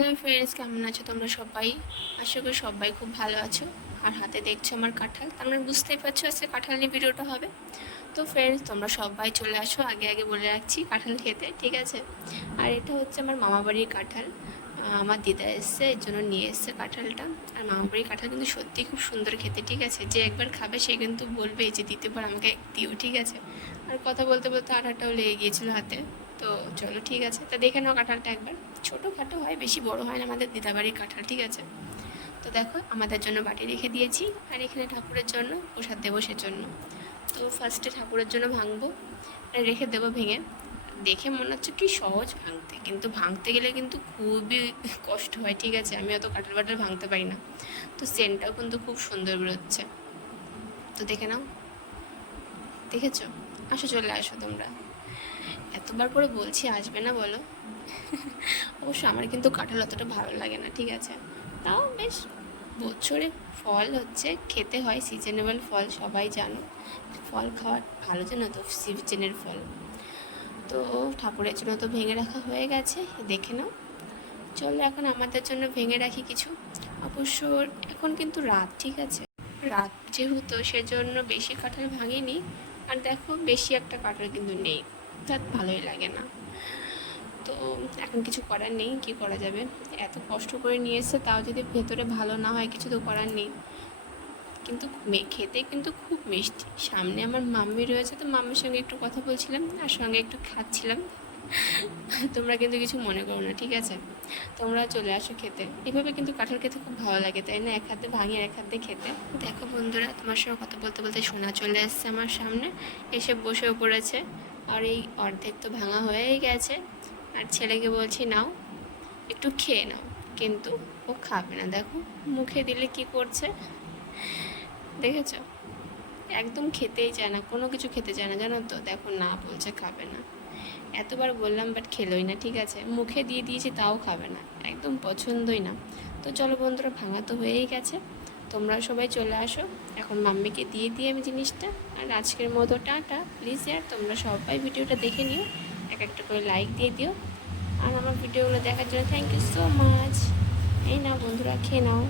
Hello friends কেমন আছো তোমরা সবাই? আশা করি সবাই খুব ভালো আছো। আর হাতে দেখছ আমার কাঁঠাল। তোমরা বুঝতেই পারছ আজকে কাঁঠাল নিয়ে ভিডিওটা হবে। তো ফ্রেন্ডস তোমরা সবাই চলে আসো। আগে আগে বলে রাখছি কাঁঠাল খেতে, ঠিক আছে? আর এটা হচ্ছে আমার মামা বাড়ির কাঁঠাল আমার দিদা এসছে, এর জন্য নিয়ে এসছে কাঁঠালটা। আর মামা বাড়ির কাঁঠাল কিন্তু সত্যিই খুব সুন্দর খেতে, ঠিক আছে? যে একবার খাবে, সে কিন্তু বলবে যে, দ্বিতীয়বার আমাকে দিও, ঠিক আছে? আর কথা বলতে বলতে আঠাটাও লেগে গিয়েছিল হাতে। তো চলো ঠিক আছে। তা দেখে নাও কাঁঠালটা একবার। ছোটোখাটো হয়, বেশি বড় হয় না আমাদের দিদাবাড়ির কাঁঠাল, ঠিক আছে? তো দেখো, আমাদের জন্য বাটি রেখে দিয়েছি আর এখানে ঠাকুরের জন্য প্রসাদ দেবো সে জন্য তো ফার্স্টে ঠাকুরের জন্য ভাঙবো রেখে দেবো ভেঙে। দেখে মনে হচ্ছে কি সহজ ভাঙতে, কিন্তু ভাঙতে গেলে কিন্তু খুবই কষ্ট হয়, ঠিক আছে? আমি অত কাঁঠাল বাটাল ভাঙতে পারি না। তো সেন্টটাও কিন্তু খুব সুন্দর বেরোচ্ছে। তো দেখে নাও। দেখেছ? আসো চলে আসো তোমরা। এতবার করে বলছি, আসবে না বলো। অবশ্য আমার কিন্তু কাঁঠাল অতটা ভালো লাগে না, ঠিক আছে? তাও বেশ, বছরে ফল হচ্ছে, খেতে হয় সিজনেবল ফল, সবাই জানো। ফল খাওয়ার ভালো জানো তো সিজনের ফল। তো ঠাকুরের জন্য তো ভেঙে রাখা হয়ে গেছে, দেখে নাও। চলো এখন আমাদের জন্য ভেঙে রাখি কিছু। অবশ্য এখন কিন্তু রাত, ঠিক আছে? রাত যেহেতু, সেজন্য বেশি কাঁঠাল ভাঙিনি। আর দেখো, বেশি একটা কাঁঠাল কিন্তু নেই। তার ভালোই লাগে না। তো এখন কিছু করার নেই, কি করা যাবে? এত কষ্ট করে নিয়ে এসছে তাও যদি ভেতরে ভালো না হয়, কিছু তো করার নেই। কিন্তু খেতে কিন্তু খুব মিষ্টি। সামনে আমার মাম্মি রয়েছে, তো মাম্মির সঙ্গে একটু কথা বলছিলাম, আর সঙ্গে একটু খাচ্ছিলাম। তোমরা কিন্তু কিছু মনে করো না, ঠিক আছে? তোমরা চলে আসো খেতে। এভাবে কিন্তু কাঁঠাল খেতে খুব ভালো লাগে, তাই না? এক হাতে ভাঙিয়ে এক হাতে খেতে। দেখো বন্ধুরা, তোমার সঙ্গে কথা বলতে বলতে সোনা চলে এসছে আমার সামনে। এসে বসেও পড়েছে। আর এই অর্ধেক তো ভাঙা হয়েই গেছে। আর ছেলেকে বলছি, নাও, একটু খেয়ে নাও। কিন্তু ও খাবে না। দেখো, মুখে দিলে কি করছে? দেখেছ? একদম খেতেই চায় না, কোনো কিছু খেতে চায় না, জানো তো? দেখো, না বলছে, খাবে না। এতবার বললাম, বাট খেলোই না, ঠিক আছে? মুখে দিয়ে দিয়েছি, তাও খাবে না। একদম পছন্দই না। তো চলো বন্ধুরা, ভাঙা তো হয়েই গেছে। তোমরা সবাই চলে আসো। এখন মাম্মিকে দিয়ে দিই আমি জিনিসটা। আর আজকের মতো টাটা। প্লিজ ইয়ার তোমরা সবাই ভিডিওটা দেখে নিও। এক একটা করে লাইক দিয়ে দিও। আর আমার ভিডিওগুলো দেখার জন্য থ্যাংক ইউ সো মাচ এই নাও বন্ধুরা, খেয়ে নাও।